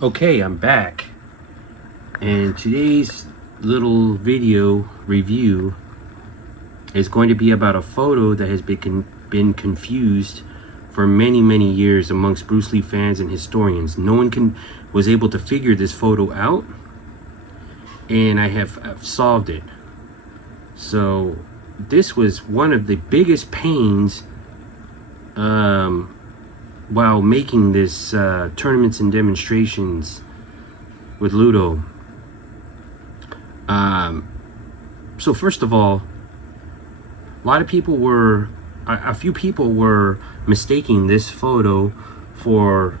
Okay, I'm back, and today's little video review is going to be about a photo that has been confused for many years amongst Bruce Lee fans and historians. No one was able to figure this photo out, and I've solved it. So this was one of the biggest pains while making this tournaments and demonstrations with Judo. So first of all, a few people were mistaking this photo for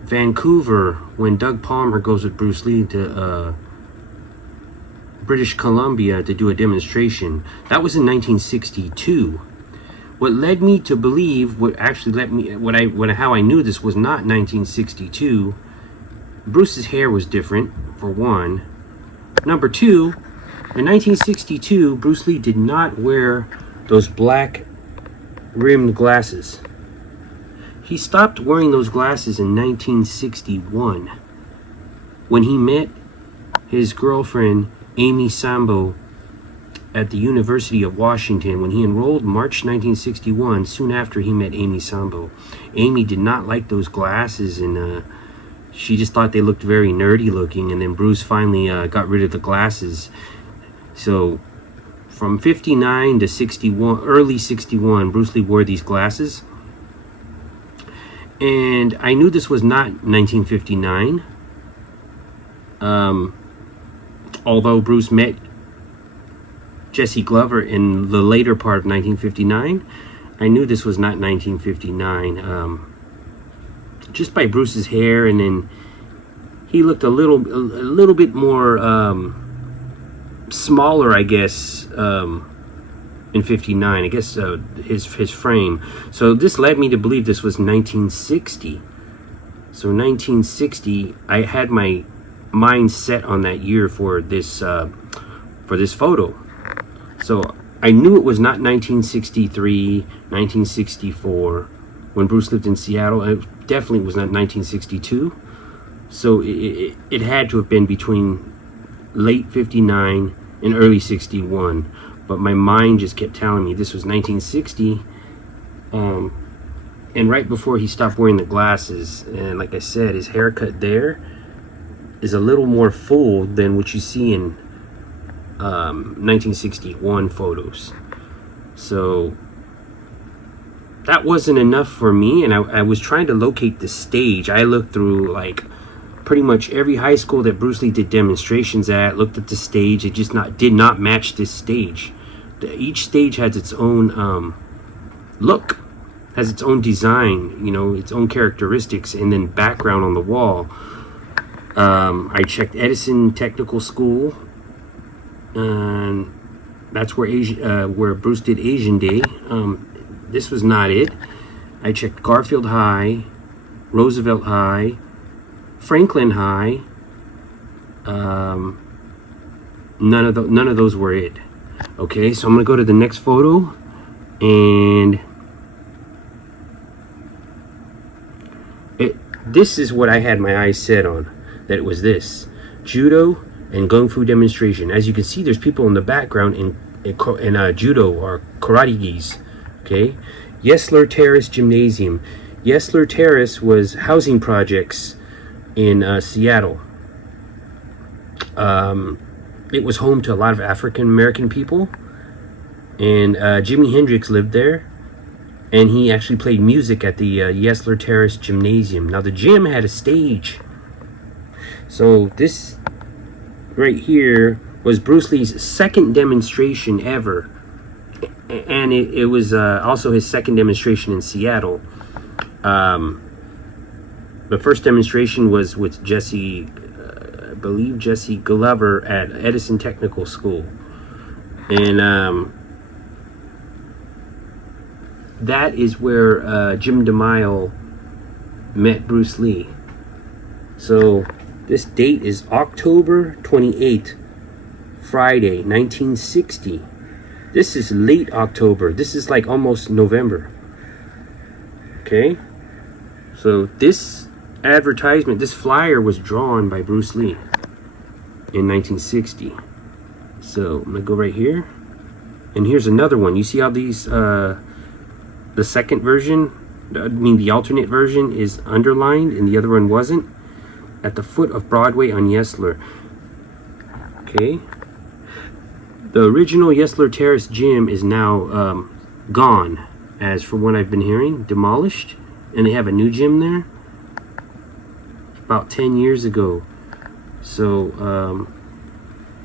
Vancouver when Doug Palmer goes with Bruce Lee to British Columbia to do a demonstration. That was in 1962. What led me to believe, how I knew this was not 1962, Bruce's hair was different, for one. Number two, in 1962, Bruce Lee did not wear those black rimmed glasses. He stopped wearing those glasses in 1961 when he met his girlfriend, Amy Sambo, at the University of Washington. When he enrolled March 1961, soon after he met Amy Sambo. Amy did not like those glasses, and she just thought they looked very nerdy looking, and then Bruce finally got rid of the glasses. So from 59 to 61, early 61, Bruce Lee wore these glasses. And I knew this was not 1959. Although Bruce met Jesse Glover in the later part of 1959, I knew this was not 1959. Just by Bruce's hair, and then he looked a little bit more smaller, I guess, in 59. I guess his frame. So this led me to believe this was 1960. So 1960, I had my mind set on that year for this photo. So I knew it was not 1963, 1964 when Bruce lived in Seattle. It definitely was not 1962. So it had to have been between late 59 and early 61. But my mind just kept telling me this was 1960. And right before he stopped wearing the glasses, and like I said, his haircut there is a little more full than what you see in 1961 photos. So that wasn't enough for me, and I was trying to locate the stage. I looked through like pretty much every high school that Bruce Lee did demonstrations at, looked at the stage. It just did not match this stage. Each stage has its own look, has its own design, its own characteristics, and then background on the wall. I checked Edison Technical School, and that's where Bruce did Asian Day. This was not it. I checked Garfield High, Roosevelt High, Franklin High. None of those were it. Okay, so I'm gonna go to the next photo, and this is what I had my eyes set on. That it was this Judo and Gung Fu demonstration. As you can see, there's people in the background in Judo or karate gis. Okay, Yesler Terrace Gymnasium. Yesler Terrace was housing projects in Seattle. It was home to a lot of African American people, and Jimi Hendrix lived there, and he actually played music at the Yesler Terrace Gymnasium. Now the gym had a stage. So this right here was Bruce Lee's second demonstration ever, and it was also his second demonstration in Seattle. The first demonstration was with Jesse Glover at Edison Technical School, and that is where Jim DeMille met Bruce Lee. So this date is October 28th, Friday, 1960. This is late October. This is like almost November. Okay? So this advertisement, this flyer was drawn by Bruce Lee in 1960. So I'm gonna go right here, and here's another one. You see how these the second version, I mean the alternate version, is underlined and the other one wasn't? At the foot of Broadway on Yesler. Okay. The original Yesler Terrace gym is now gone, as from what I've been hearing, demolished, and they have a new gym there about 10 years ago. So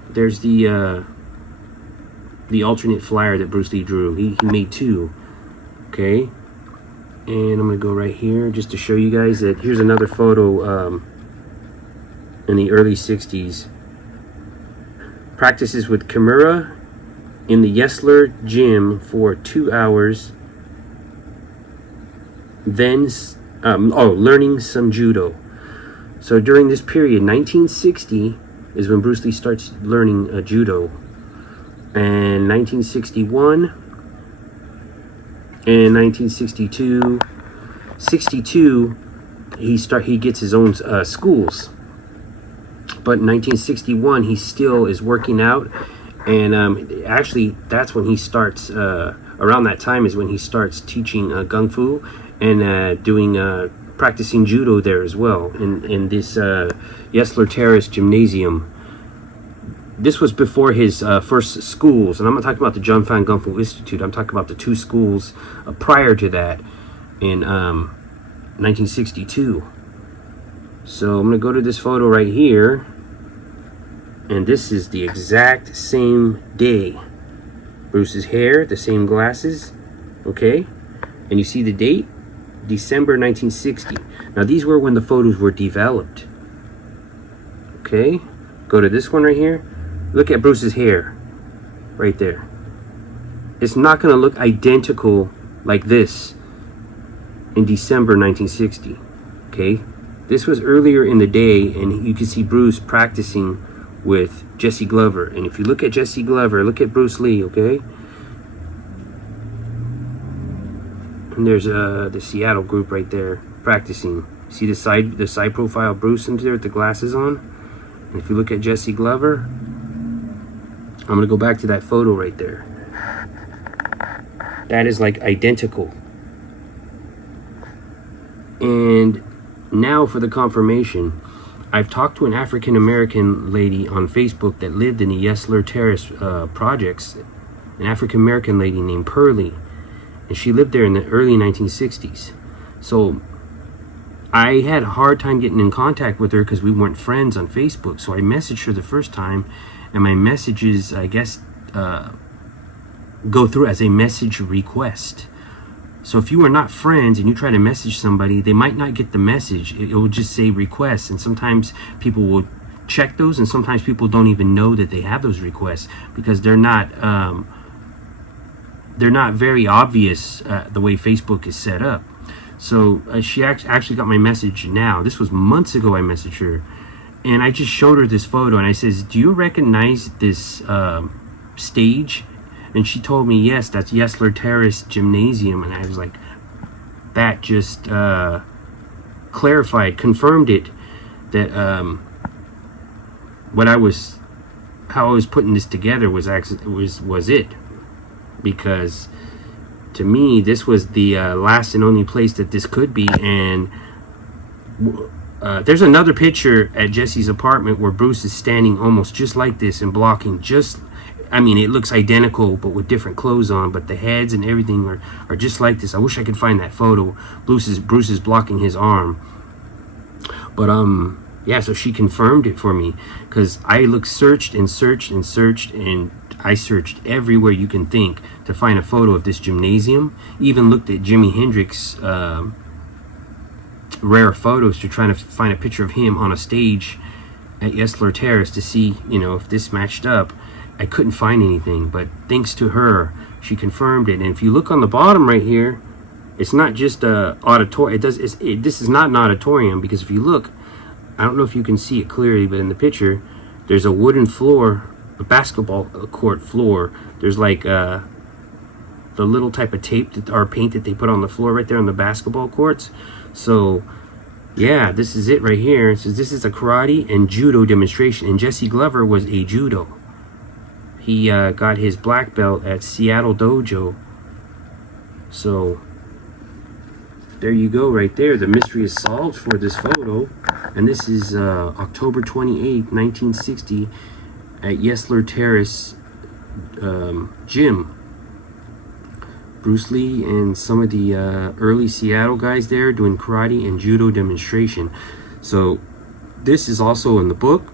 there's the alternate flyer that Bruce Lee drew. He made two. Okay, and I'm gonna go right here just to show you guys that here's another photo in the early 60s. Practices with Kimura in the Yesler gym for 2 hours, then learning some judo. So during this period, 1960 is when Bruce Lee starts learning judo, and 1961 and 1962, 62 he gets his own schools. But in 1961, he still is working out, and actually, that's when he starts. Around that time is when he starts teaching Gung Fu and practicing judo there as well in this Yesler Terrace gymnasium. This was before his first schools, and I'm not talking about the John Fan Gung Fu Institute. I'm talking about the two schools prior to that in 1962. So I'm going to go to this photo right here, and this is the exact same day. Bruce's hair, the same glasses, okay? And you see the date? December 1960. Now these were when the photos were developed. Okay? Go to this one right here. Look at Bruce's hair right there. It's not going to look identical like this in December 1960. Okay? This was earlier in the day, and you can see Bruce practicing with Jesse Glover. And if you look at Jesse Glover, look at Bruce Lee, okay? And there's the Seattle group right there practicing. See the side profile of Bruce in there with the glasses on? And if you look at Jesse Glover, I'm gonna go back to that photo right there. That is like identical. And now for the confirmation. I've talked to an African American lady on Facebook that lived in the Yesler Terrace projects, an African American lady named Pearlie, and she lived there in the early 1960s. So I had a hard time getting in contact with her because we weren't friends on Facebook. So I messaged her the first time, and my messages, I guess, go through as a message request. So if you are not friends and you try to message somebody, they might not get the message. It will just say requests, and sometimes people will check those, and sometimes people don't even know that they have those requests because they're not very obvious the way Facebook is set up. So she actually got my message now. This was months ago. I messaged her, and I just showed her this photo, and I says, "Do you recognize this stage?" And she told me, yes, that's Yesler Terrace Gymnasium. And I was like, that just confirmed it, that how I was putting this together was it. Because to me, this was the last and only place that this could be. And there's another picture at Jesse's apartment where Bruce is standing almost just like this and blocking it looks identical, but with different clothes on, but the heads and everything are just like this. I wish I could find that photo. Bruce is blocking his arm. But, yeah, so she confirmed it for me, because I searched, and I searched everywhere you can think to find a photo of this gymnasium. Even looked at Jimi Hendrix, rare photos to try to find a picture of him on a stage at Yesler Terrace to see, if this matched up. I couldn't find anything, but thanks to her, she confirmed it. And if you look on the bottom right here, it's not just a auditorium. This is not an auditorium, because if you look, I don't know if you can see it clearly, but in the picture, there's a wooden floor, a basketball court floor. There's like the little type of tape or paint that they put on the floor right there on the basketball courts. So Yeah, this is it right here. It says this is a karate and judo demonstration, and Jesse Glover was a judo. He got his black belt at Seattle Dojo. So there you go right there. The mystery is solved for this photo. And this is October 28th, 1960 at Yesler Terrace gym. Bruce Lee and some of the early Seattle guys there doing karate and judo demonstration. So this is also in the book,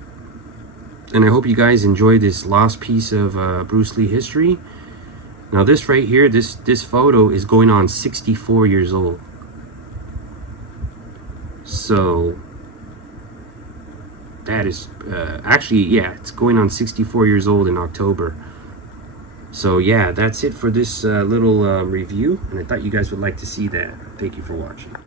and I hope you guys enjoy this lost piece of Bruce Lee history. Now this right here, this photo is going on 64 years old. So that is actually, yeah, it's going on 64 years old in October. So yeah, that's it for this little review, and I thought you guys would like to see that. Thank you for watching.